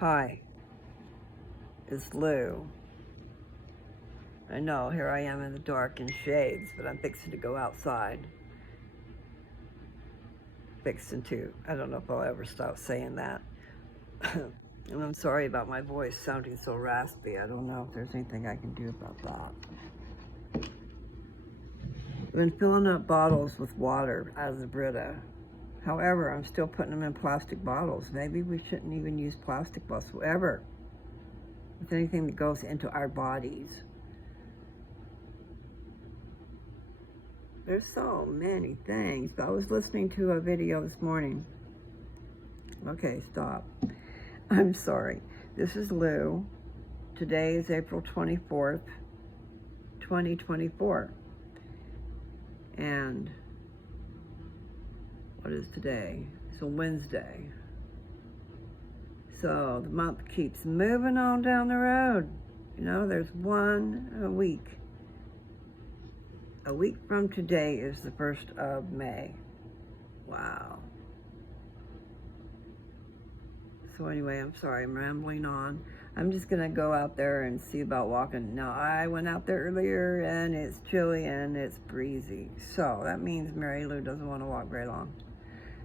Hi, it's Lou. I know, here I am in the dark in shades, but I'm fixing to go outside. I don't know if I'll ever stop saying that. And I'm sorry about my voice sounding so raspy. I don't know if there's anything I can do about that. I've been filling up bottles with water out of the Brita. However, I'm still putting them in plastic bottles. Maybe we shouldn't even use plastic whatsoever with anything that goes into our bodies. There's so many things. But I was listening to a video this morning. Okay, stop. I'm sorry. This is Lou. Today is April 24th, 2024. And what is today? It's a Wednesday. So the month keeps moving on down the road. You know, there's one a week. A week from today is the 1st of May. Wow. So anyway, I'm sorry, I'm rambling on. I'm just gonna go out there and see about walking. Now, I went out there earlier and it's chilly and it's breezy. So that means Mary Lou doesn't want to walk very long.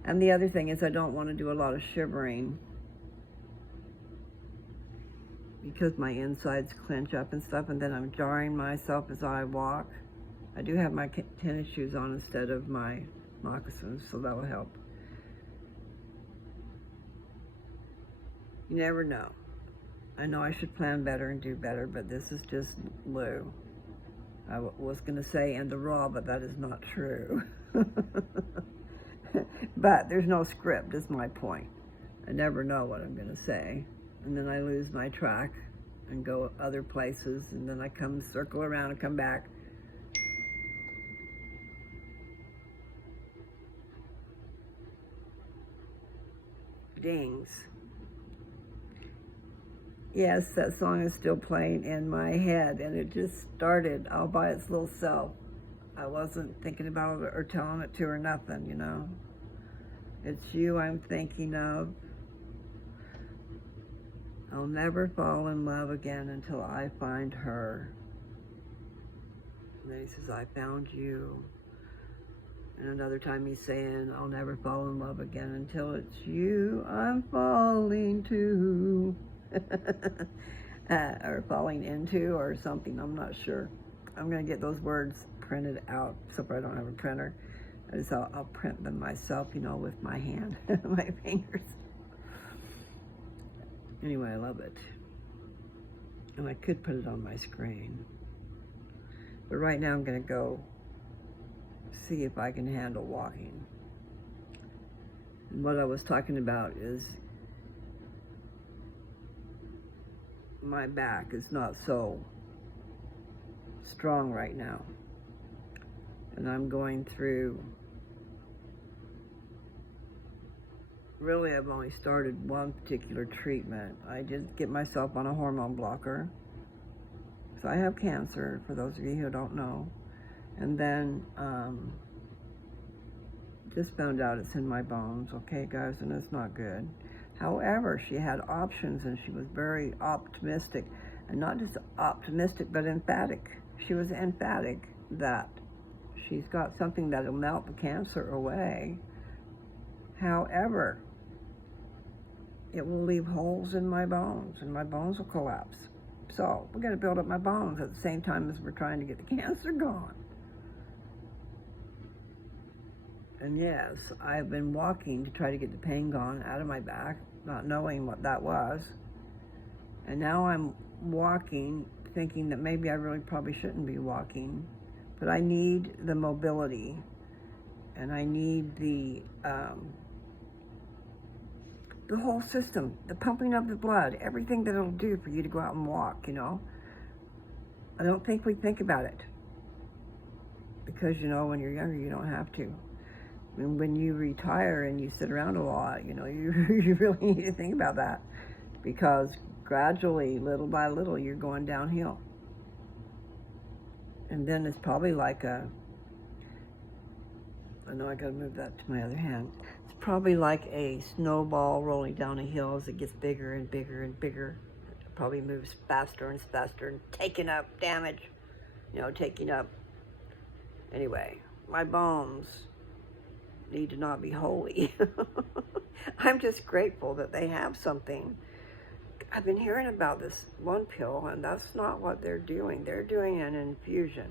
And the other thing is I don't want to do a lot of shivering because my insides clench up and stuff, and then I'm jarring myself as I walk. I do have my tennis shoes on instead of my moccasins, so that will help. You never know. I know I should plan better and do better, but this is just Lou. I was going to say and the raw, but that is not true. But there's no script, is my point. I never know what I'm going to say. And then I lose my track and go other places, and then I come circle around and come back. Dings. Yes, that song is still playing in my head, and it just started all by its little self. I wasn't thinking about it or telling it to her, nothing, you know. It's you I'm thinking of. I'll never fall in love again until I find her. And then he says, I found you. And another time he's saying, I'll never fall in love again until it's you I'm falling to. Or falling into or something, I'm not sure. I'm going to get those words printed out, except I don't have a printer. I'll print them myself, you know, with my hand, my fingers. Anyway, I love it. And I could put it on my screen. But right now I'm going to go see if I can handle walking. And what I was talking about is my back is not so strong right now. And I'm going through, really I've only started one particular treatment. I just get myself on a hormone blocker. So I have cancer, for those of you who don't know. And then just found out it's in my bones, okay guys, and it's not good. However, she had options and she was very optimistic. And not just optimistic, but emphatic. She was emphatic that she's got something that'll melt the cancer away. However, it will leave holes in my bones and my bones will collapse. So we're gonna build up my bones at the same time as we're trying to get the cancer gone. And yes, I've been walking to try to get the pain gone out of my back, not knowing what that was. And now I'm walking thinking that maybe I really probably shouldn't be walking, but I need the mobility and I need the whole system, the pumping of the blood, everything that it'll do for you to go out and walk, you know. I don't think we think about it because, you know, when you're younger, you don't have to. And when you retire and you sit around a lot, you know, you really need to think about that because gradually, little by little, you're going downhill. And then it's probably like I know I gotta move that to my other hand. It's probably like a snowball rolling down a hill as it gets bigger and bigger and bigger. It probably moves faster and faster and taking up damage, taking up. Anyway, my bones need to not be holy. I'm just grateful that they have something. I've been hearing about this one pill, and that's not what they're doing. They're doing an infusion.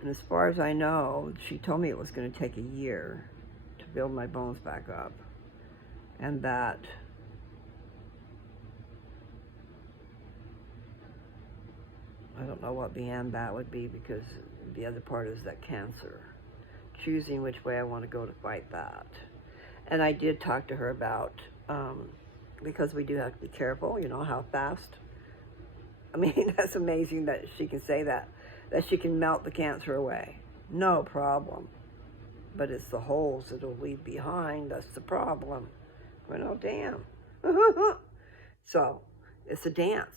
And as far as I know, she told me it was going to take a year to build my bones back up. And that I don't know what the and that would be, because the other part is that cancer. Choosing which way I want to go to fight that. And I did talk to her about, because we do have to be careful, how fast. I mean, that's amazing that she can say that she can melt the cancer away. No problem. But it's the holes it'll leave behind that's the problem. Well, oh, damn. So, it's a dance,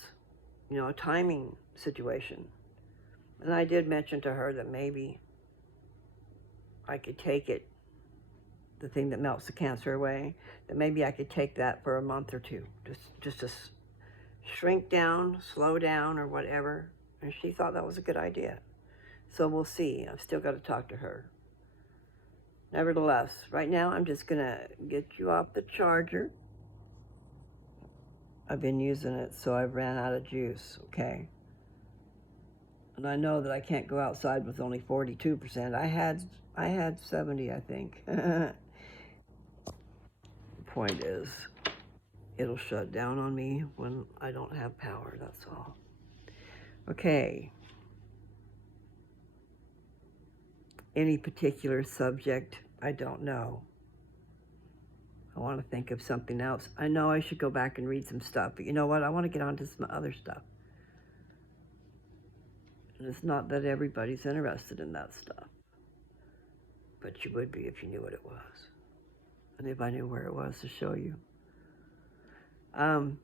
a timing situation. And I did mention to her that maybe I could take it, the thing that melts the cancer away, that maybe I could take that for a month or two, just to shrink down, slow down, or whatever. And she thought that was a good idea. So we'll see. I've still got to talk to her. Nevertheless, right now I'm just going to get you off the charger. I've been using it, so I've ran out of juice, okay? And I know that I can't go outside with only 42%. I had 70, I think. The point is, it'll shut down on me when I don't have power, that's all. Okay. Any particular subject, I don't know. I want to think of something else. I know I should go back and read some stuff, but you know what? I want to get on to some other stuff. And it's not that everybody's interested in that stuff, but you would be if you knew what it was. And if I knew where it was to show you. I'm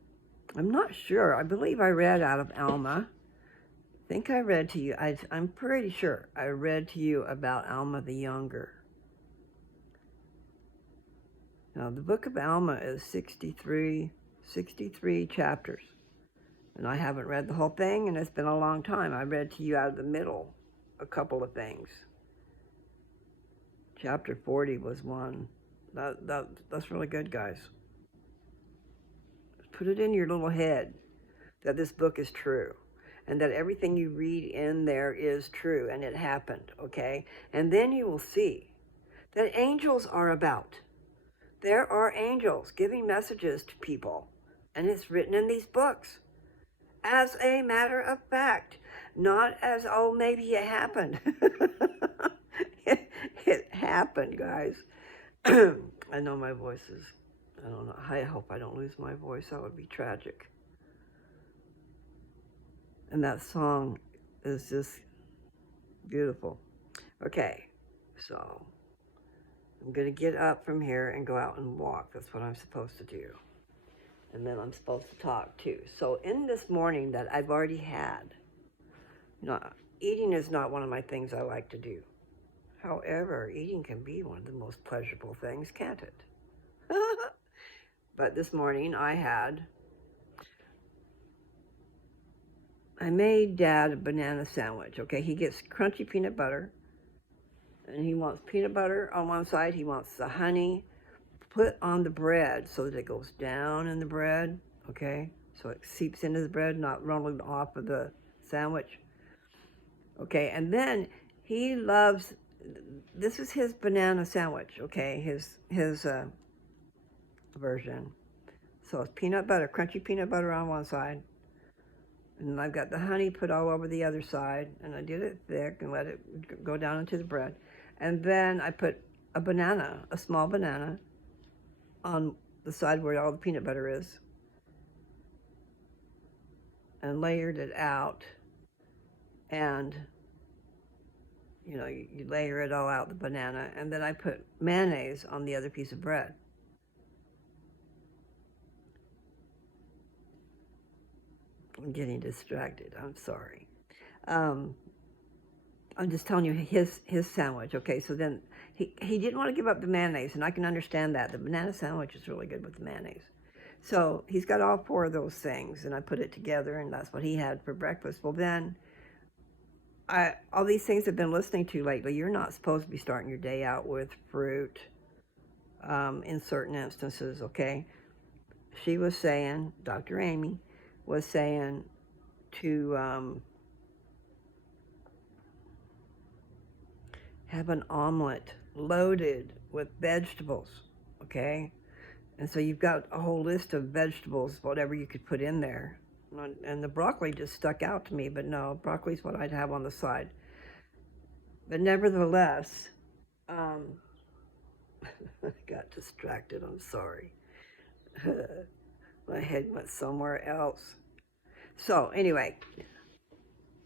not sure. I believe I read out of Alma. I think I read to you, I'm pretty sure I read to you about Alma the Younger. Now, the book of Alma is 63 chapters. And I haven't read the whole thing, and it's been a long time. I read to you out of the middle a couple of things. Chapter 40 was one. That's really good, guys. Put it in your little head that this book is true, and that everything you read in there is true, and it happened, okay? And then you will see that angels are about. There are angels giving messages to people, and it's written in these books as a matter of fact, not as, oh, maybe it happened. It happened, guys. I know my voice is, I don't know, I hope I don't lose my voice. That would be tragic. And that song is just beautiful. Okay, so I'm going to get up from here and go out and walk. That's what I'm supposed to do. And then I'm supposed to talk too. So in this morning that I've already had, eating is not one of my things I like to do. However, eating can be one of the most pleasurable things, can't it? But this morning I made Dad a banana sandwich, okay? He gets crunchy peanut butter, and he wants peanut butter on one side. He wants the honey put on the bread so that it goes down in the bread, okay? So it seeps into the bread, not rolling off of the sandwich. Okay, and then he loves, this is his banana sandwich, okay? His version. So it's peanut butter, crunchy peanut butter on one side. And I've got the honey put all over the other side, and I did it thick and let it go down into the bread. And then I put a banana, a small banana, on the side where all the peanut butter is, and layered it out. And, you layer it all out, the banana, and then I put mayonnaise on the other piece of bread. I'm getting distracted. I'm sorry. I'm just telling you his sandwich. Okay, so then he didn't want to give up the mayonnaise, and I can understand that. The banana sandwich is really good with the mayonnaise. So he's got all four of those things, and I put it together, and that's what he had for breakfast. Well, then all these things I've been listening to lately, you're not supposed to be starting your day out with fruit in certain instances, okay? She was saying, Dr. Amy was saying to have an omelet loaded with vegetables, okay? And so you've got a whole list of vegetables, whatever you could put in there. And the broccoli just stuck out to me, but no, broccoli's what I'd have on the side. But nevertheless, I got distracted, I'm sorry. My head went somewhere else. So anyway,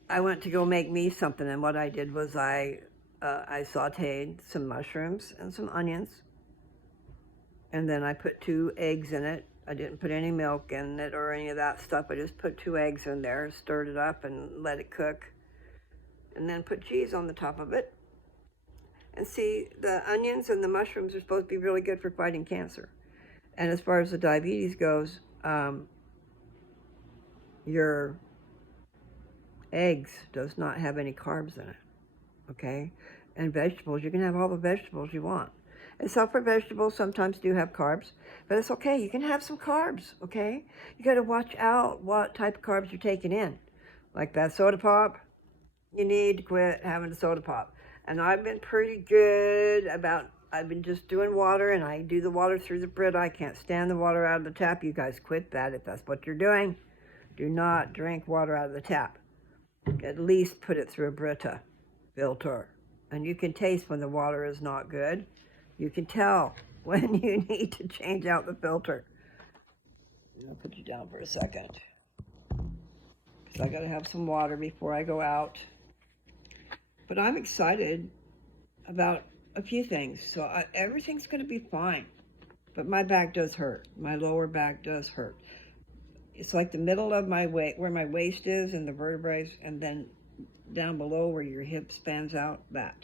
I went to go make me something, and what I did was I sauteed some mushrooms and some onions, and then I put 2 eggs in it. I didn't put any milk in it or any of that stuff. I just put 2 eggs in there, stirred it up, and let it cook, and then put cheese on the top of it. And see, the onions and the mushrooms are supposed to be really good for fighting cancer. And as far as the diabetes goes, your eggs does not have any carbs in it, okay? And vegetables, you can have all the vegetables you want. And sulfur vegetables sometimes do have carbs, but it's okay. You can have some carbs, okay? You got to watch out what type of carbs you're taking in. Like that soda pop, you need to quit having a soda pop. And I've been pretty good about, I've been just doing water, and I do the water through the Brita. I can't stand the water out of the tap. You guys quit that if that's what you're doing. Do not drink water out of the tap. At least put it through a Brita filter. And you can taste when the water is not good. You can tell when you need to change out the filter. I'll put you down for a second, because I got to have some water before I go out. But I'm excited about a few things. So everything's going to be fine. But my back does hurt. My lower back does hurt. It's like the middle of my waist, where my waist is and the vertebrae, and then down below where your hip spans out, that.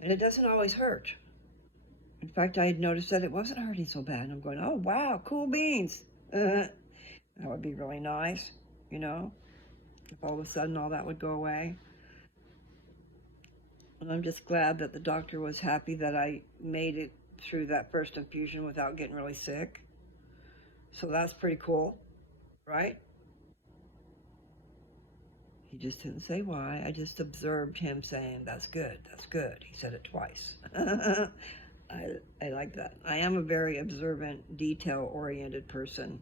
And it doesn't always hurt. In fact, I had noticed that it wasn't hurting so bad. And I'm going, oh, wow, cool beans. That would be really nice, you know, if all of a sudden all that would go away. And I'm just glad that the doctor was happy that I made it through that first infusion without getting really sick. So that's pretty cool, right? He just didn't say why. I just observed him saying, that's good, that's good. He said it twice. I like that. I am a very observant, detail-oriented person.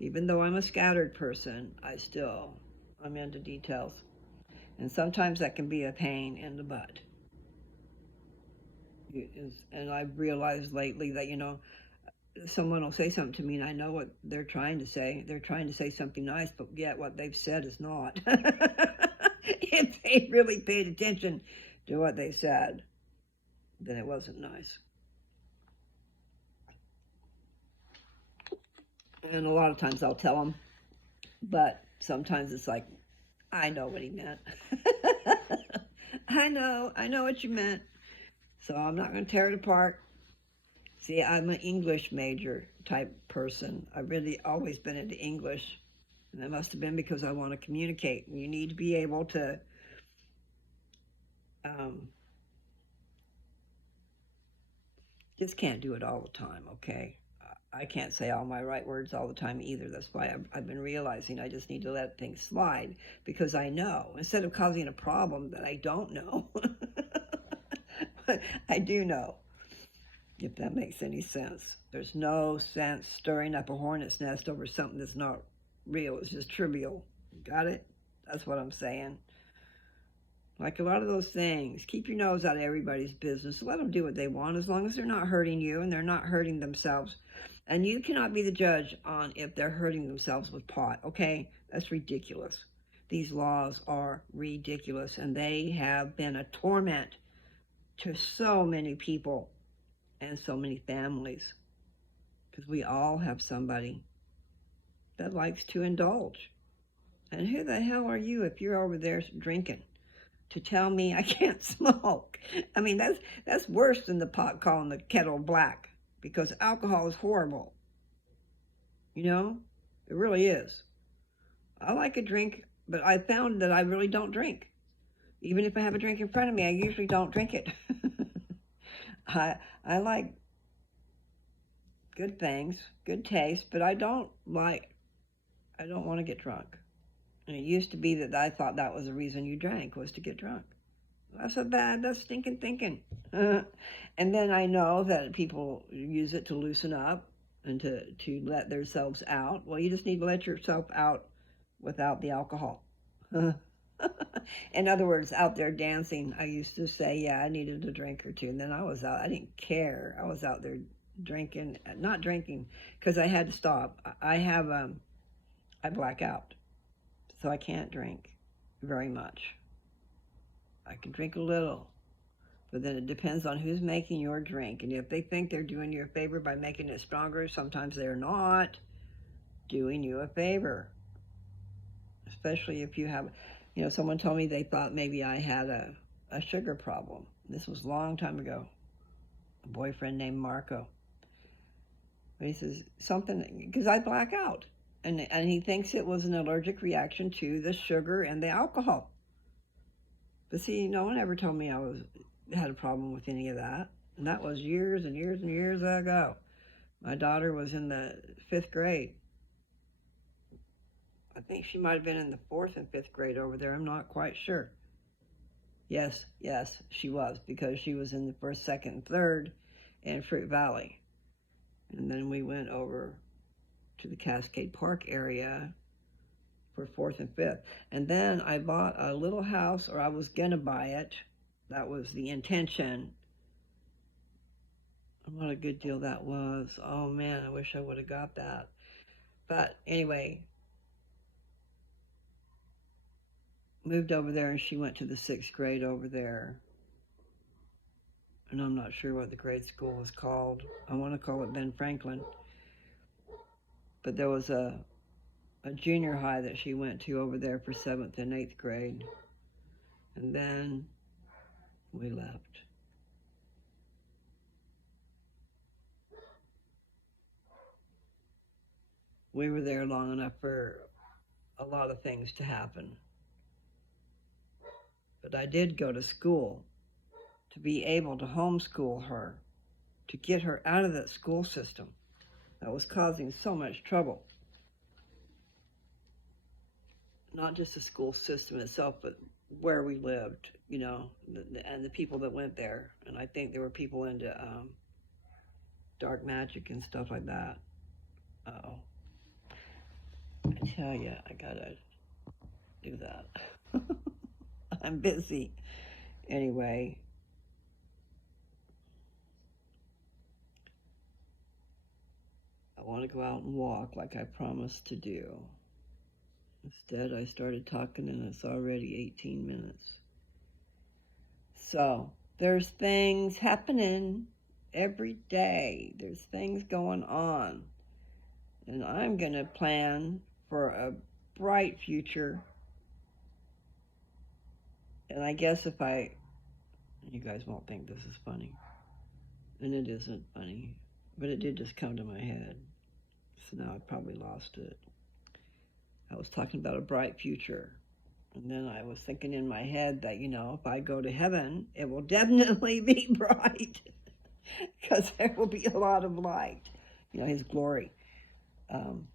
Even though I'm a scattered person, I'm into details. And sometimes that can be a pain in the butt. And I've realized lately that, you know, someone will say something to me and I know what they're trying to say. They're trying to say something nice, but yet what they've said is not. If they really paid attention to what they said, then it wasn't nice. And a lot of times I'll tell them, but sometimes it's like, I know what he meant. I know what you meant. So I'm not going to tear it apart. See, I'm an English major type person. I've really always been into English. And that must have been because I want to communicate. You need to be able to just can't do it all the time, okay? I can't say all my right words all the time either. That's why I've been realizing I just need to let things slide, because I know, instead of causing a problem that I don't know, I do know, if that makes any sense. There's no sense stirring up a hornet's nest over something that's not real. It's just trivial. Got it? That's what I'm saying. Like a lot of those things, keep your nose out of everybody's business. Let them do what they want as long as they're not hurting you and they're not hurting themselves. And you cannot be the judge on if they're hurting themselves with pot, okay? That's ridiculous. These laws are ridiculous, and they have been a torment to so many people and so many families, because we all have somebody that likes to indulge. And who the hell are you if you're over there drinking? to tell me I can't smoke. I mean, that's worse than the pot calling the kettle black, because alcohol is horrible. You know, it really is. I like a drink, but I found that I really don't drink. Even if I have a drink in front of me, I usually don't drink it. I I like good things, good taste, but I don't want to get drunk. And it used to be that I thought that was the reason you drank, was to get drunk. That's a bad, that's stinking thinking. And then I know that people use it to loosen up and to let themselves out. Well, you just need to let yourself out without the alcohol. In other words, out there dancing, I used to say, yeah, I needed a drink or two. And then I was out, I didn't care. I was out there drinking, not drinking, because I had to stop. I black out, so I can't drink very much. I can drink a little, but then it depends on who's making your drink. And if they think they're doing you a favor by making it stronger, sometimes they're not doing you a favor. Especially if you have, someone told me they thought maybe I had a sugar problem. This was a long time ago. A boyfriend named Marco. But he says something, because I black out. And he thinks it was an allergic reaction to the sugar and the alcohol. But see, no one ever told me I had a problem with any of that. And that was years and years and years ago. My daughter was in the 5th grade. I think she might have been in the 4th and 5th grade over there. I'm not quite sure. Yes, she was, because she was in the 1st, 2nd, and 3rd in Fruit Valley. And then we went over to the Cascade Park area for 4th and 5th. And then I bought a little house, or I was going to buy it. That was the intention. And what a good deal that was. Oh man, I wish I would have got that. But anyway, moved over there, and she went to the 6th grade over there. And I'm not sure what the grade school was called. I want to call it Ben Franklin. But there was a junior high that she went to over there for 7th and 8th grade. And then we left. We were there long enough for a lot of things to happen. But I did go to school to be able to homeschool her, to get her out of that school system that was causing so much trouble. Not just the school system itself, but where we lived, and the people that went there. And I think there were people into dark magic and stuff like that. Uh-oh. I tell you, I gotta do that. I'm busy. Anyway. I want to go out and walk like I promised to do. Instead, I started talking and it's already 18 minutes. So, there's things happening every day. There's things going on. And I'm going to plan for a bright future. And I guess you guys won't think this is funny. And it isn't funny. But it did just come to my head. So now I probably lost it. I was talking about a bright future. And then I was thinking in my head that, if I go to heaven, it will definitely be bright. Because there will be a lot of light. His glory. And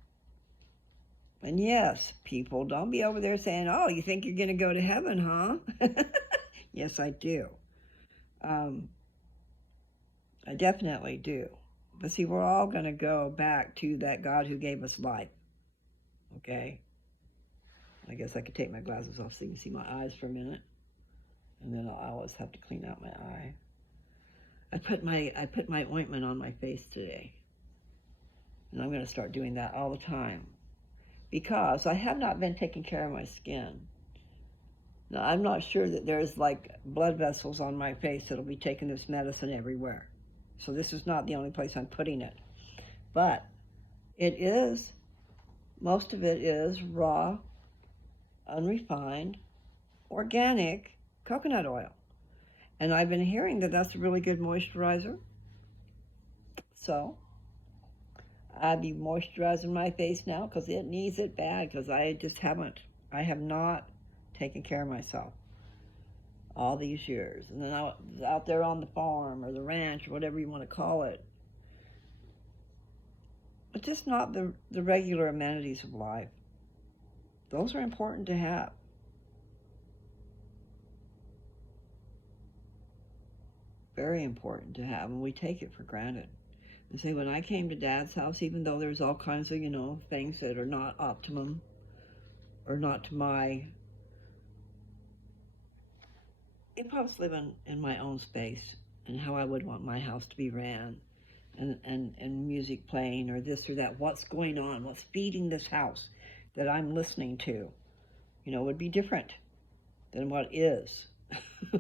yes, people, don't be over there saying, oh, you think you're going to go to heaven, huh? Yes, I do. I definitely do. But see, we're all going to go back to that God who gave us life. Okay? I guess I could take my glasses off so you can see my eyes for a minute. And then I'll always have to clean out my eye. I put my ointment on my face today. And I'm going to start doing that all the time. Because I have not been taking care of my skin. Now, I'm not sure that there's like blood vessels on my face that'll be taking this medicine everywhere. So this is not the only place I'm putting it. But most of it is raw, unrefined, organic, coconut oil. And I've been hearing that that's a really good moisturizer. So I'll be moisturizing my face now because it needs it bad, because I have not taken care of myself all these years. And then out there on the farm or the ranch or whatever you want to call it, but just not the regular amenities of life. Those are important to have. Very important to have, and we take it for granted. And say, when I came to Dad's house, even though there's all kinds of, things that are not optimum or not to my, if I was living in my own space and how I would want my house to be ran, and music playing or this or that, what's going on, what's feeding this house that I'm listening to, would be different than what is.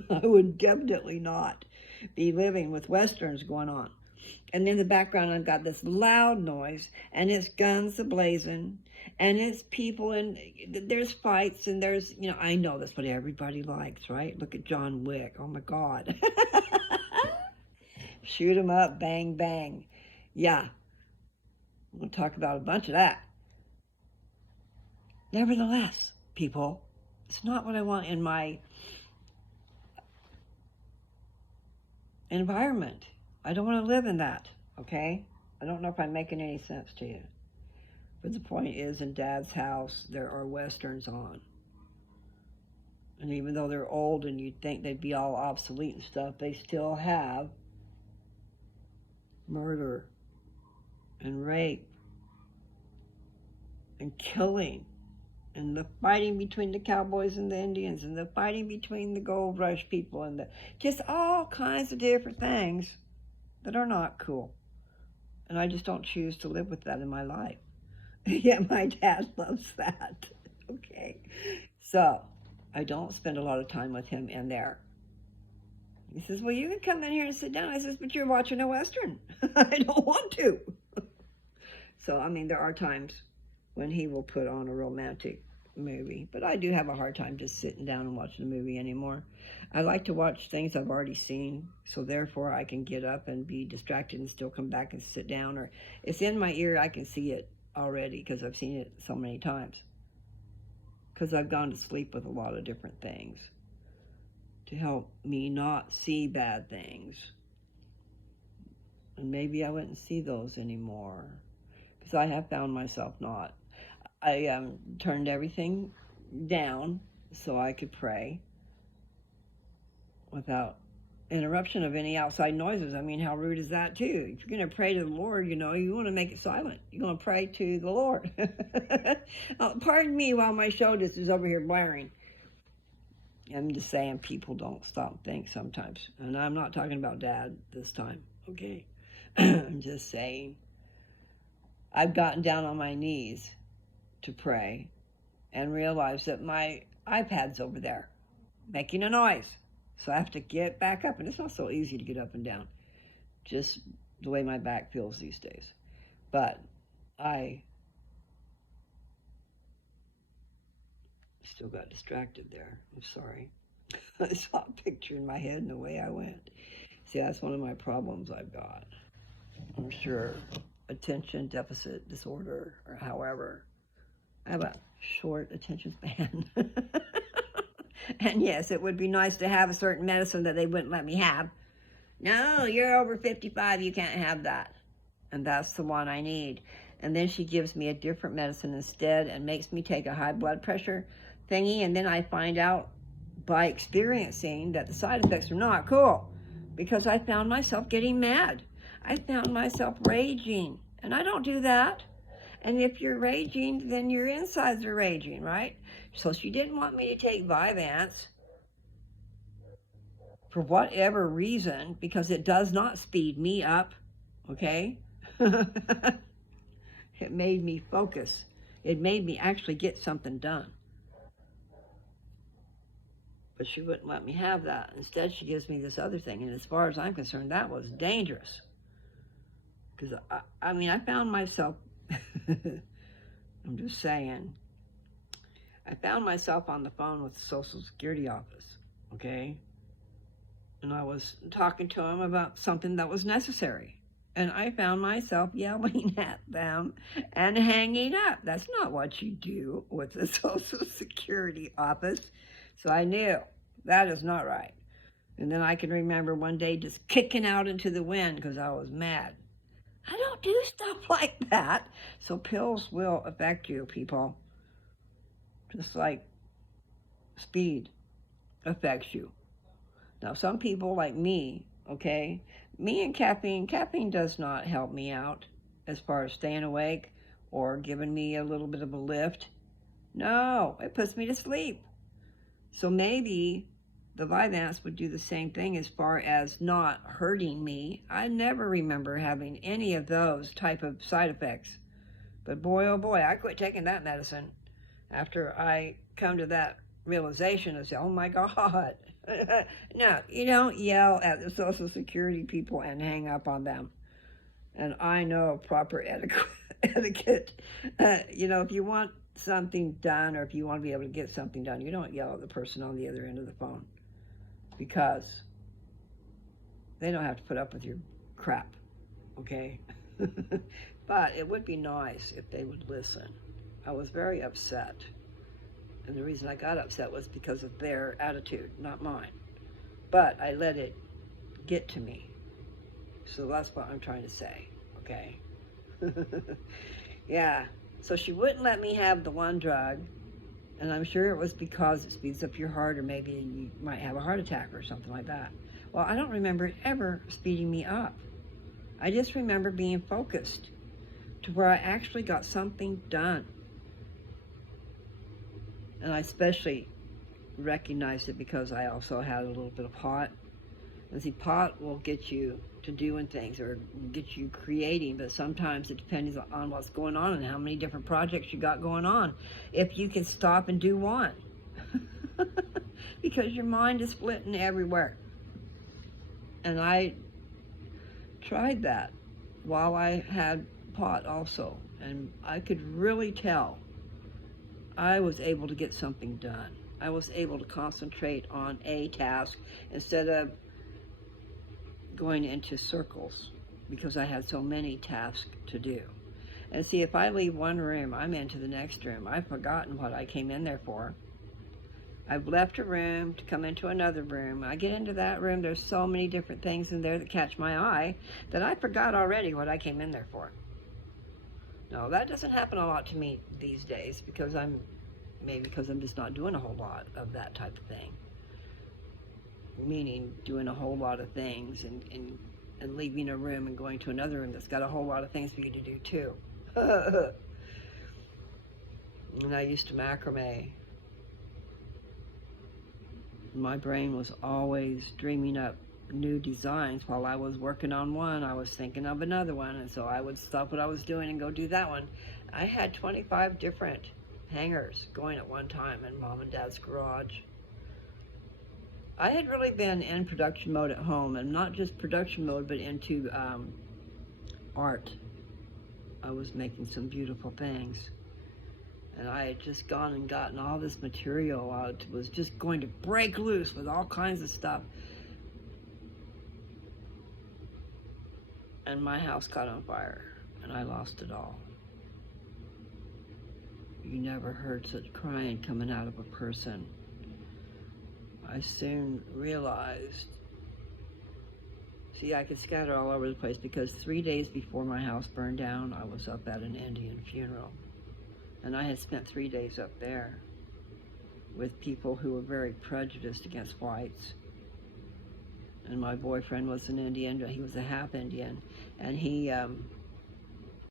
I would definitely not be living with Westerns going on. And in the background, I've got this loud noise, and it's guns a-blazing, and it's people, and there's fights, and there's, I know that's what everybody likes, right? Look at John Wick. Oh, my God. Shoot 'em up, bang, bang. Yeah. We'll talk about a bunch of that. Nevertheless, people, it's not what I want in my environment. I don't want to live in that, okay? I don't know if I'm making any sense to you. But the point is, in Dad's house, there are Westerns on. And even though they're old and you'd think they'd be all obsolete and stuff, they still have murder and rape and killing and the fighting between the cowboys and the Indians and the fighting between the gold rush people and just all kinds of different things that are not cool. And I just don't choose to live with that in my life. Yet my dad loves that. Okay. So I don't spend a lot of time with him in there. He says, well, you can come in here and sit down. I says, but you're watching a Western. I don't want to. So, there are times when he will put on a romantic movie. But I do have a hard time just sitting down and watching a movie anymore. I like to watch things I've already seen, so therefore I can get up and be distracted and still come back and sit down. Or it's in my ear, I can see it already because I've seen it so many times. Because I've gone to sleep with a lot of different things to help me not see bad things. And maybe I wouldn't see those anymore, because I have found myself not. I turned everything down so I could pray without interruption of any outside noises. How rude is that too? If you're going to pray to the Lord, you want to make it silent. You're going to pray to the Lord. Pardon me while my show just is over here blaring. I'm just saying, people don't stop and think sometimes. And I'm not talking about Dad this time, okay? I'm just saying, I've gotten down on my knees to pray and realized that my iPad's over there making a noise. So I have to get back up. And it's not so easy to get up and down, just the way my back feels these days. But I still got distracted there. I'm sorry. I saw a picture in my head and the way I went. See, that's one of my problems I've got. I'm sure attention deficit disorder, or however. I have a short attention span. And yes, it would be nice to have a certain medicine that they wouldn't let me have. No, you're over 55, you can't have that. And that's the one I need. And then she gives me a different medicine instead and makes me take a high blood pressure thingy. And then I find out by experiencing that the side effects are not cool, because I found myself getting mad. I found myself raging. And I don't do that. And if you're raging, then your insides are raging, right? So she didn't want me to take Vyvanse for whatever reason, because it does not speed me up, okay? It made me focus. It made me actually get something done. But she wouldn't let me have that. Instead, she gives me this other thing. And as far as I'm concerned, that was dangerous. Because, I found myself, I'm just saying, I found myself on the phone with the Social Security office okay? And I was talking to them about something that was necessary. And I found myself yelling at them and hanging up. That's not what you do with the Social Security office. So I knew that is not right. And then I can remember one day just kicking out into the wind because I was mad. I don't do stuff like that. So pills will affect you, people. Just like speed affects you. Now, some people like me, okay, me and caffeine does not help me out as far as staying awake or giving me a little bit of a lift. No, it puts me to sleep. So maybe the Vyvanse would do the same thing as far as not hurting me. I never remember having any of those type of side effects. But boy, oh boy, I quit taking that medicine after I come to that realization and say, oh my God. No, you don't yell at the Social Security people and hang up on them. And I know proper etiquette. If you want something done or if you want to be able to get something done, you don't yell at the person on the other end of the phone because they don't have to put up with your crap, okay? But it would be nice if they would listen. I was very upset. And the reason I got upset was because of their attitude, not mine. But I let it get to me. So that's what I'm trying to say, okay? Yeah, so she wouldn't let me have the one drug, and I'm sure it was because it speeds up your heart, or maybe you might have a heart attack or something like that. Well, I don't remember it ever speeding me up. I just remember being focused to where I actually got something done. And I especially recognized it because I also had a little bit of pot. And see, pot will get you to doing things or get you creating, but sometimes it depends on what's going on and how many different projects you got going on. If you can stop and do one. Because your mind is splitting everywhere. And I tried that while I had pot also. And I could really tell I was able to get something done. I was able to concentrate on a task instead of going into circles because I had so many tasks to do. And see, if I leave one room, I'm into the next room. I've forgotten what I came in there for. I've left a room to come into another room. I get into that room, there's so many different things in there that catch my eye that I forgot already what I came in there for. No, that doesn't happen a lot to me these days because I'm just not doing a whole lot of that type of thing. Meaning doing a whole lot of things and leaving a room and going to another room that's got a whole lot of things for you to do too. And I used to macrame. My brain was always dreaming up new designs. While I was working on one, I was thinking of another one, and so I would stop what I was doing and go do that one. I had 25 different hangers going at one time in Mom and Dad's garage. I had really been in production mode at home, and not just production mode, but into art. I was making some beautiful things. And I had just gone and gotten all this material. I was just going to break loose with all kinds of stuff. And my house caught on fire, and I lost it all. You never heard such crying coming out of a person. I soon realized, see, I could scatter all over the place because 3 days before my house burned down, I was up at an Indian funeral. And I had spent 3 days up there with people who were very prejudiced against whites. And my boyfriend was an Indian, he was a half Indian, and he